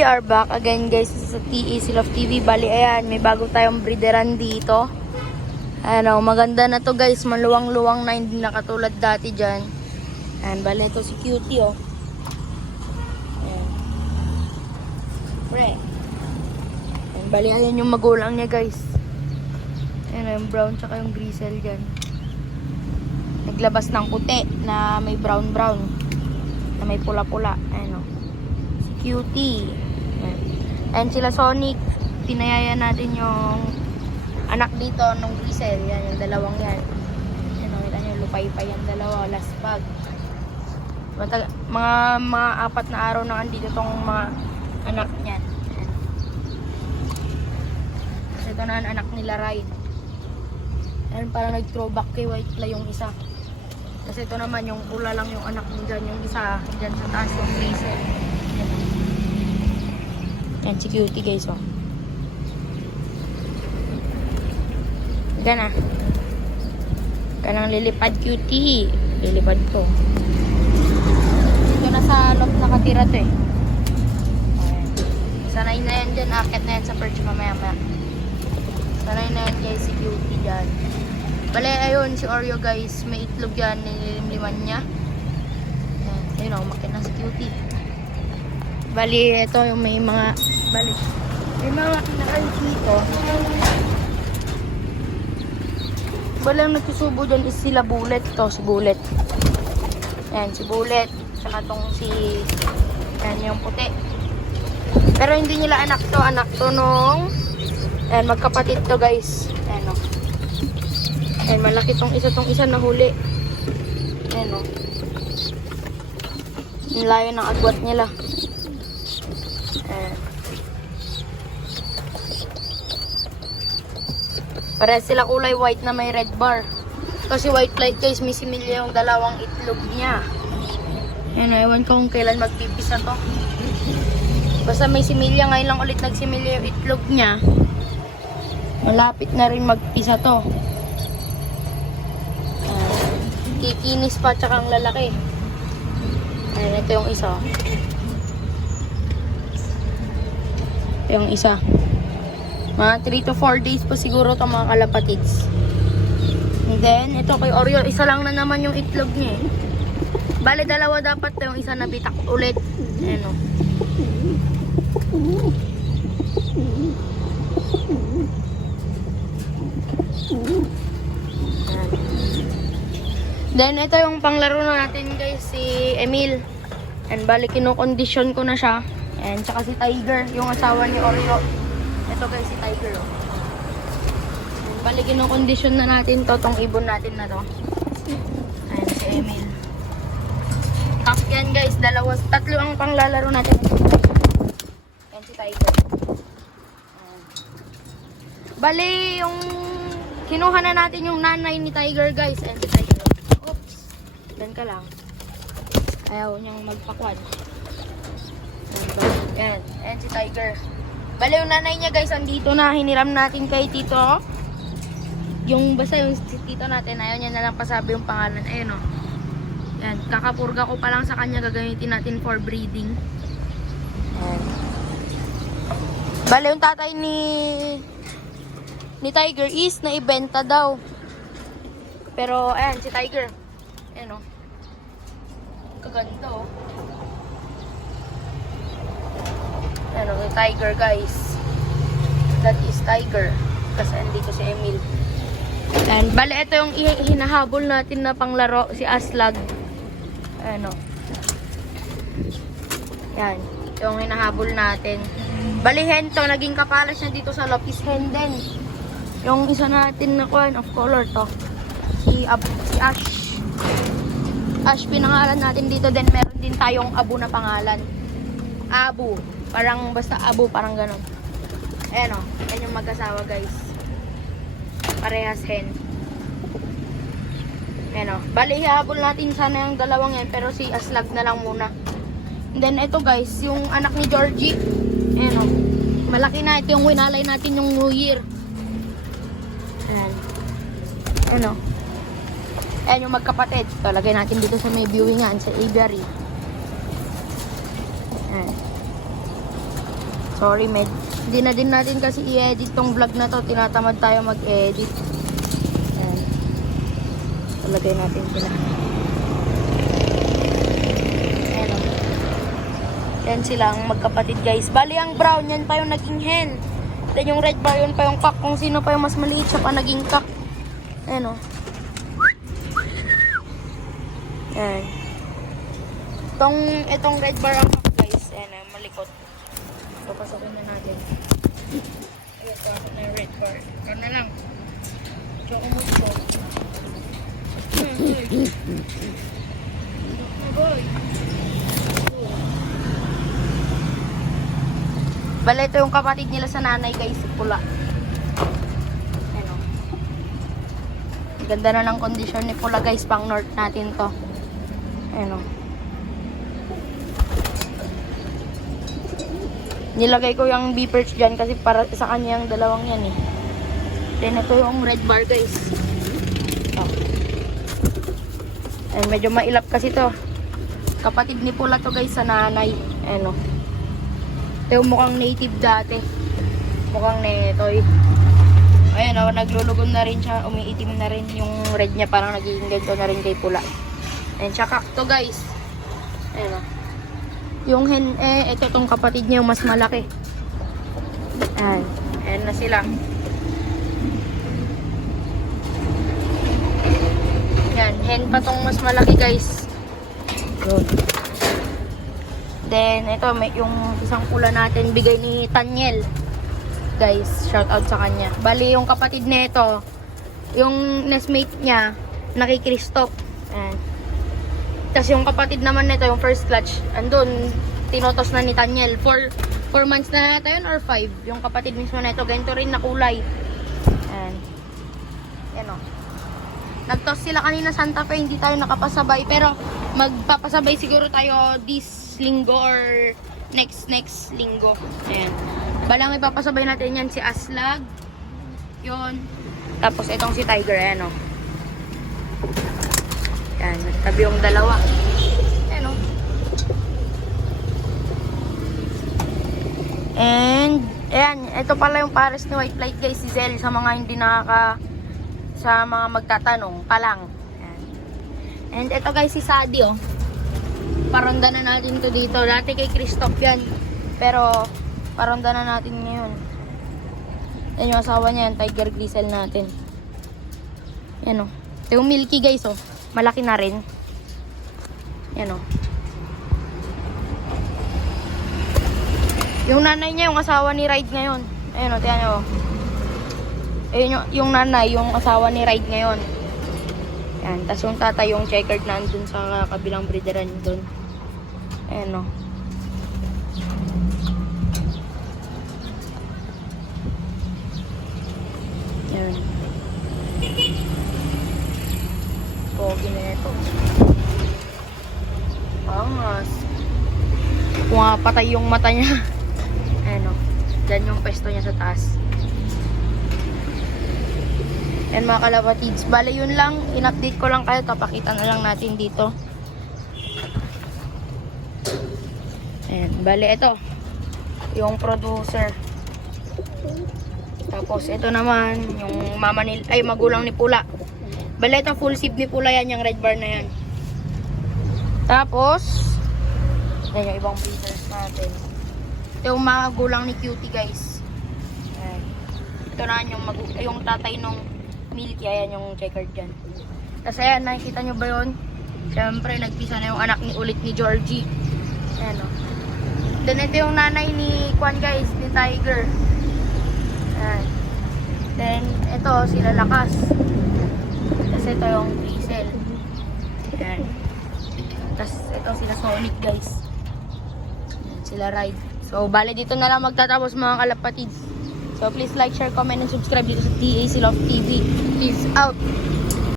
We are back again guys sa TEC Love TV. Bali ayan, may bago tayong breederan dito. Ano, maganda na to guys, maluwang-luwang na, hindi na katulad dati dyan. Ayan, bali ito si Cutie oh. Ayan. Pre. Ayan, bali ayan yung magulang niya guys. Ayan yung brown tsaka yung grizzle dyan. Naglabas ng puti na may brown-brown. Na may pula-pula. Ayan oh. Si Cutie. And sila Sonic, pinayaya natin yung anak dito nung grizzle. Yan, yung dalawang yan. Yan, nakita nyo, lupay-pay yung dalawa, last bag. Mga 4 na araw na andito tong mga anak niyan. Kasi ito na ang anak nila Ryan. Yan, parang nag-throwback kay White Fly yung isa. Kasi ito naman, yung pula lang yung anak mo dyan, yung isa, dyan sa taas yung grizzle. Yan si Cutie guys oh. Gana. Ganang lilipad Cutie. Lilipad ko. Dito na sa loob nakatira to eh. Ayan. Sanay na yan dyan. Akit na yan sa perch mamaya. Sanay na yan guys si Cutie dyan. Bale ayun si Oreo guys. May itlog yan. Nililimliman niya. Ayan. Ayun oh. Umakit na si Cutie. Bali, ito yung may mga kinakain dito. Bali, ang nagsusubo dyan is sila Bullet. Ito, si Bullet. Ayan, si Bullet. Saka tong si... Ayan, yung puti. Pero hindi nila anak to. Anak to nung... Ayan, magkapatid to guys. Ayan, o. Ayan, malaki tong isa nahuli. Ayan, o. Ang layo ng agwat nila. Parehas sila kulay white na may red bar. Kasi white light guys, may similya yung dalawang itlog niya. Yan, ewan ko kung kailan magpipisa to. Basta may similya, ngayon lang ulit nagsimilya yung itlog niya. Malapit na rin magpisa to. Kikinis pa tsaka ang lalaki. Ayan, ito yung isa. Ito yung isa. Mga 3 to 4 days po siguro ito mga kalapatids. And then, ito kay Oreo, isa lang na naman yung itlog niya eh. Bale, dalawa dapat yung isa nabitak ulit. Ayan o. Then, ito yung panglaro na natin guys, si Emil. And bale, kinokondisyon ko na siya. And tsaka si Tiger, yung asawa ni Oreo. Ito guys, si Tiger oh. Baligin ng kondisyon na natin to, tong ibon natin na to. Ayan, si Emil. Half yan guys, tatlo ang panglalaro natin. Ayan si Tiger. Ayan. Bali, yung kinuha na natin yung nanay ni Tiger guys. Ayan si Tiger. Oops. Dan ka lang. Ayaw niyang magpakwan. Ayan, ayan si Tiger. Bale, yung nanay niya guys, andito na. Hiniram natin kay Tito. Yung basta yung Tito natin, ayaw niya na lang pasabi yung pangalan. Ayun o. Yan, kakapurga ko pa lang sa kanya. Gagamitin natin for breeding. Ayan. Bale, yung tatay ni Tiger is naibenta daw. Pero, ayan, si Tiger. Ayan o. Kaganda o. Ano, yung Tiger guys. That is Tiger. Kasi andito si Emil. And bale, ito yung hinahabol natin na panglaro, si Aslag. Ano. Yan. Ito yung hinahabol natin. Bale, hen to. Naging kapalas niya dito sa Lapis hen din. Yung isa natin na kuhan of color to. Si Ash. Ash pinangalan natin dito. Then meron din tayong Abu na pangalan. Abu. Parang basta Abu, parang ganon. Ayan o. Ayan yung mag-asawa guys. Parehas hen. Ayan o. Bali, ihabol natin sana yung dalawang yan. Pero si Aslag na lang muna. And then ito guys, yung anak ni Georgie. Ayan o. Malaki na. Ito yung winalay natin yung New Year. Ayan. Ayan o. Ayan yung magkapatid. Ito, lagay natin dito sa may viewingan, sa aviary. Ayan. Sorry, med. Hindi na din natin kasi i-edit tong vlog na to. Tinatamad tayo mag-edit. Ayan. Talagay natin sila. Ayan o. Yan silang magkapatid guys. Bali ang brown, yan pa yung naging hen. Then yung red bar, yun pa yung cock. Kung sino pa yung mas maliit, siya pa naging cock. Ayan o. Ayan. Itong red bar ang cock guys. Ayan, malikot. So, pasokin na natin. Ayan, pasok na yung red bar. Ikaw na lang. Choco mo ito. Boy. Bale, ito yung kapatid nila sa nanay guys. Pula. Ayan o. Ganda na ng kondisyon ni Pula guys. Pang north natin to. Ayan o. Nilagay ko yung B-perch dyan kasi para sa kanya yung dalawang yan eh. Then ito yung red bar guys. Ito. Ay, medyo mailap kasi to. Kapatid ni Pula to guys sa nanay. Ayan o. Ito yung mukhang native dati. Mukhang netoy. Ayan o, naglulugon na rin siya. Umiitim na rin yung red niya. Parang nagiging ganito na rin kay Pula. Ayan, tsaka to guys. Ayan o. Yung hen, ito tong kapatid niya yung mas malaki. Ayan. Ayan na sila. Ayan, hen pa tong mas malaki guys. Good. Then, ito, may yung isang pula natin, bigay ni Tanyel. Guys, shout out sa kanya. Bali, yung kapatid nito, yung nestmate niya, nakikristof. Ayan. Tapos yung kapatid naman nito, yung first clutch, andun, tinotos na ni Tanyel. 4 months na nata yun or 5. Yung kapatid mismo nito, ganito rin na kulay. Ayan. Ayan o. Nagtos sila kanina Santa Fe, hindi tayo nakapasabay. Pero magpapasabay siguro tayo this linggo or next linggo. Ayan. Balang ipapasabay natin yan si Aslag. Yun. Tapos itong si Tiger. Ayan o. Yan, nagtabi yung dalawa. Ayan o. And, ayan, ito pala yung pares ni White Flight guys, si Zell, sa mga hindi sa mga magtatanong pa lang. Ayan. And ito guys, si Sadie oh. Paronda na natin to dito. Dati kay Christoph yan. Pero, paronda na natin ngayon. Yan yung asawa niya, yung Tiger Grisel natin. Yan o. Ito yung Milky guys oh. Malaki na rin. Yan o. Yung nanay niya, yung asawa ni Ride ngayon. Ayan o, tiyan nyo. Ayun yung nanay, yung asawa ni Ride ngayon. Yan. Tapos yung tatay, yung checkered na andun sa kabilang breederan dun. Ayan o. Yan. Pogi na ito. Pangas. Pumapatay yung mata niya. Ayan o. Diyan yung pesto niya sa taas. Ayan mga kalapatids. Bale yun lang. In-update ko lang kayo. Tapakita na lang natin dito. Ayan. Bale ito. Yung producer. Tapos ito naman. Yung mama ni, ay magulang ni Pula. Bale ito full sip ni Pula yan. Yung red bar na yan. Tapos yan yung ibang breeders natin. Ito yung magulang ni Cutie guys. Ayan. Ito na yung tatay nung Milky. Ayan yung checkered dyan. Tapos ayan, nakikita nyo ba yun? Siyempre, nagpisa na yung anak ni ulit ni Georgie. Ayan o. Then ito yung nanay ni Kwan guys, ni Tiger. Ayan. Then ito, sila Lakas. Tapos ito yung Diesel. Ayan. Tapos ito sila Sonic guys. Ayan, sila Ride. So, bale dito na lang magtatapos mga kalapatids. So, please like, share, comment, and subscribe dito sa DAC Love TV. Peace out!